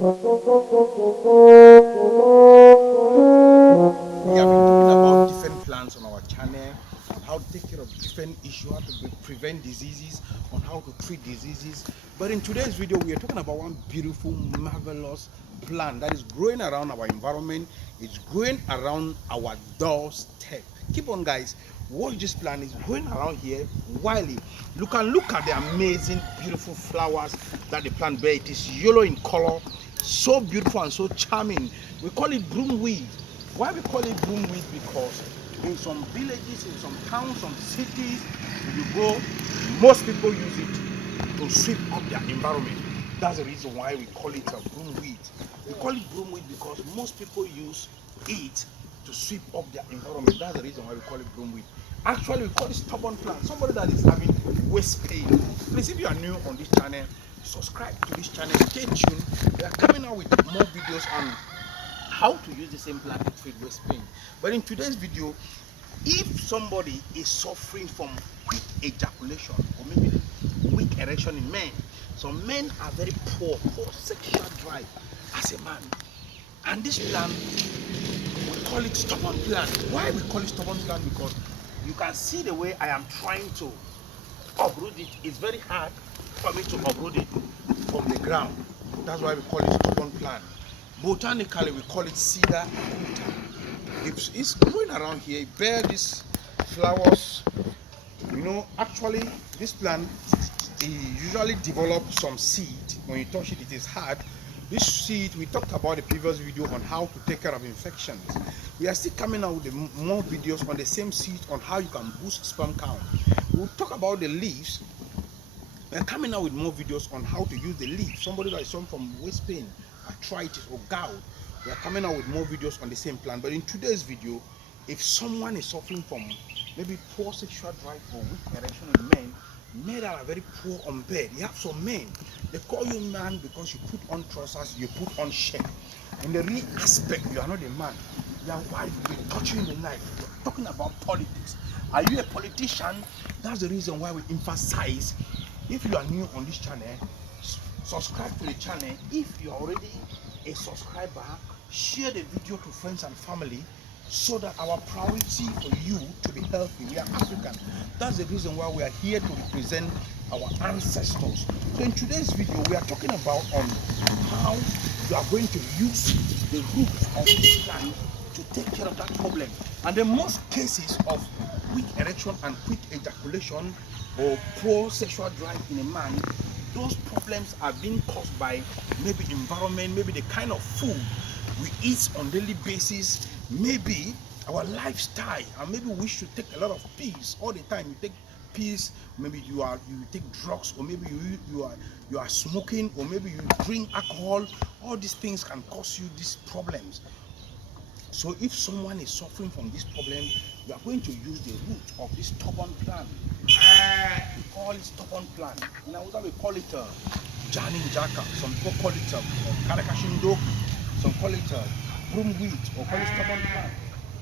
We have been talking about different plants on our channel, on how to take care of different issues, how to prevent diseases, on how to treat diseases. But in today's video, we are talking about one beautiful, marvelous plant that is growing around our environment. It's growing around our doorstep. Keep on, guys. Watch this plant. Is growing around here wildly. Look at the amazing, beautiful flowers that the plant bears. It is yellow in color, so beautiful and so charming. We call it broom weed. Why we call it broom weed? Because in some villages, in some towns, some cities, you go, most people use it to sweep up their environment. That's the reason why we call it a broom weed. We call it broom weed because most people use it to sweep up their environment. That's the reason why we call it broom weed. Actually, we call it stubborn plant. Somebody that is having waist pain. Please, if you are new on this channel, subscribe to this channel. Stay tuned. We are coming out with more videos on how to use the same plant to treat waist pain. But in today's video, if somebody is suffering from quick ejaculation or maybe weak erection in men, some men are very poor sexual drive as a man, and this plant, we call it stubborn plant. Why we call it stubborn plant? Because you can see the way I am trying to uproot it. It's very hard for me to uproot it from the ground. That's why we call it stubborn plant. Botanically, we call it Sida acuta. It's growing around here. It bears these flowers. You know, actually, this plant, it usually develops some seed. When you touch it, it is hard. This seed, we talked about the previous video on how to take care of infections. We are still coming out with more videos on the same seed on how you can boost sperm count. We'll talk about the leaves. We're coming out with more videos on how to use the leaves. Somebody that is suffering from waist pain, arthritis, or gout. We are coming out with more videos on the same plant. But in today's video, if someone is suffering from maybe poor sexual drive or weak erection in men that are very poor on bed. You have some men, they call you man because you put on trousers, you put on shirt. In the real aspect, you are not a man. Your wife will be touching the night. You're talking about politics. Are you a politician? That's the reason why we emphasize. If you are new on this channel, subscribe to the channel. If you are already a subscriber, share the video to friends and family so that our priority for you to be healthy. We are African. That's the reason why we are here to represent our ancestors. So in today's video, we are talking about on how you are going to use the roots of this plant to take care of that problem. And the most cases of weak erection and quick ejaculation or poor sexual drive in a man, those problems are being caused by maybe environment, maybe the kind of food we eat on daily basis, maybe our lifestyle, and maybe we should take a lot of pills all the time. You take pills, maybe you take drugs, or maybe you are smoking, or maybe you drink alcohol. All these things can cause you these problems. So if someone is suffering from this problem, you are going to use the root of this stubborn plant. We call it stubborn plant. In Hausa we call it Janin Jaka. Some people call it Karakashindo. Some call it broom weed or call it stubborn plant.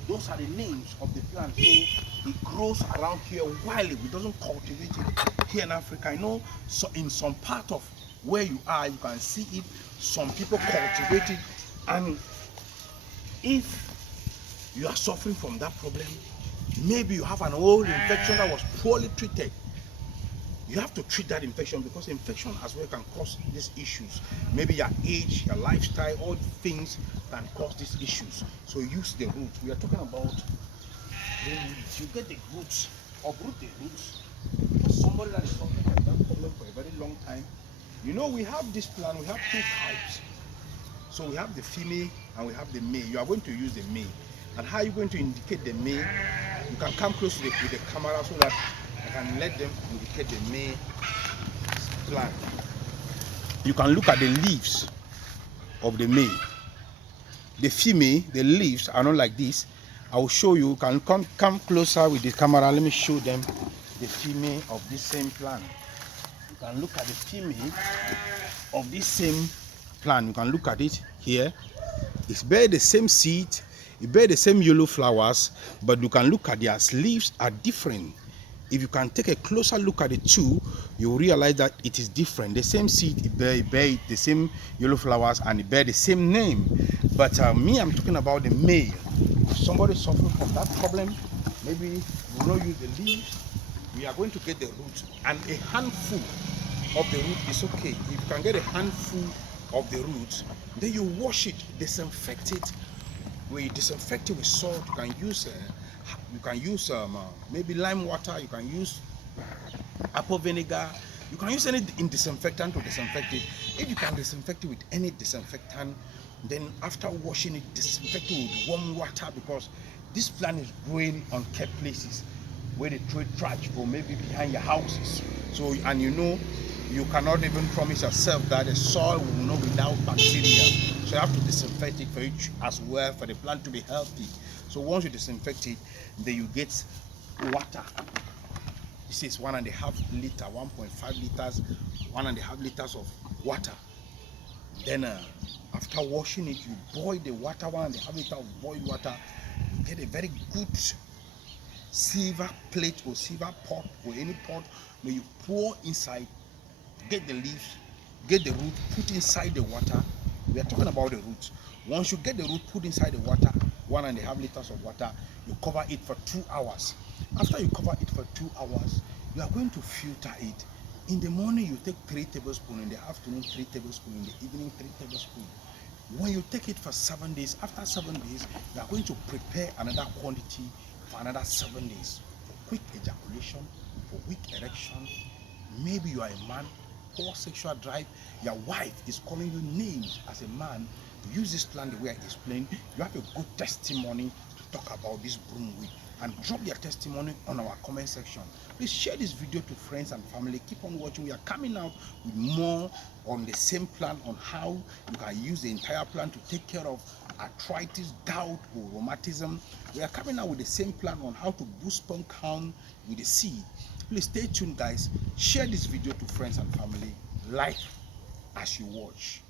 Those are the names of the plant. So it grows around here wildly. We doesn't cultivate it here in Africa. I know so in some part of where you are, you can see it. Some people cultivate it, and if you are suffering from that problem, maybe you have an old infection that was poorly treated. You have to treat that infection because infection as well can cause these issues. Maybe your age, your lifestyle, all things can cause these issues. So use the roots. We are talking about the roots. You get the roots, uproot the roots. Because somebody that is suffering from that problem for a very long time. You know, we have this plant, we have two types. So we have the female and we have the male. You are going to use the male. And how are you going to indicate the male? You can come close to with the camera so that I can let them indicate the male plant. You can look at the leaves of the male. The female, the leaves are not like this. I will show you. You can come closer with the camera. Let me show them the female of this same plant. You can look at the female of this same plant. You can look at it here. It's bear the same seed, it bear the same yellow flowers, but you can look at their leaves are different. if you can take a closer look at the two, you will realize that it is different. The same seed, it bear the same yellow flowers, and it bear the same name. But me, I'm talking about the male. If somebody suffering from that problem, maybe we will not use the leaves. We are going to get the root, and a handful of the root is okay. If you can get a handful of the root, then you wash it, disinfect it. We disinfect it with salt. You can use maybe lime water. You can use apple vinegar. You can use any disinfectant to disinfect it. If you can disinfect it with any disinfectant, then after washing it, disinfect it with warm water, because this plant is growing on kept places where they throw trash, or maybe behind your houses. So, and you know, you cannot even promise yourself that the soil will not be without bacteria. So you have to disinfect it for it as well, for the plant to be healthy. So once you disinfect it, then you get water. This is 1.5 liter, 1.5 liters, 1.5 liters of water. Then after washing it, you boil the water, 1.5 liter of boiled water. You get a very good silver plate or silver pot or any pot where you pour inside, get the leaves, get the root, put inside the water. We are talking about the roots. Once you get the root, put inside the water, 1.5 liters of water, you cover it for 2 hours. After you cover it for 2 hours, you are going to filter it. In the morning, you take 3 tablespoons, in the afternoon 3 tablespoons, in the evening 3 tablespoons. When you take it for 7 days, after 7 days, you are going to prepare another quantity for another 7 days. For quick ejaculation, for weak erection. Maybe you are a man, poor sexual drive, your wife is calling you names as a man. Use this plant the way I explained. You have a good testimony to talk about this broom weed, and drop your testimony on our comment section. Please share this video to friends and family. Keep on watching. We are coming out with more on the same plan, on how you can use the entire plant to take care of arthritis, gout, or rheumatism. We are coming out with the same plan on how to boost sperm count with the seed. Please stay tuned, guys. Share this video to friends and family. Like as you watch.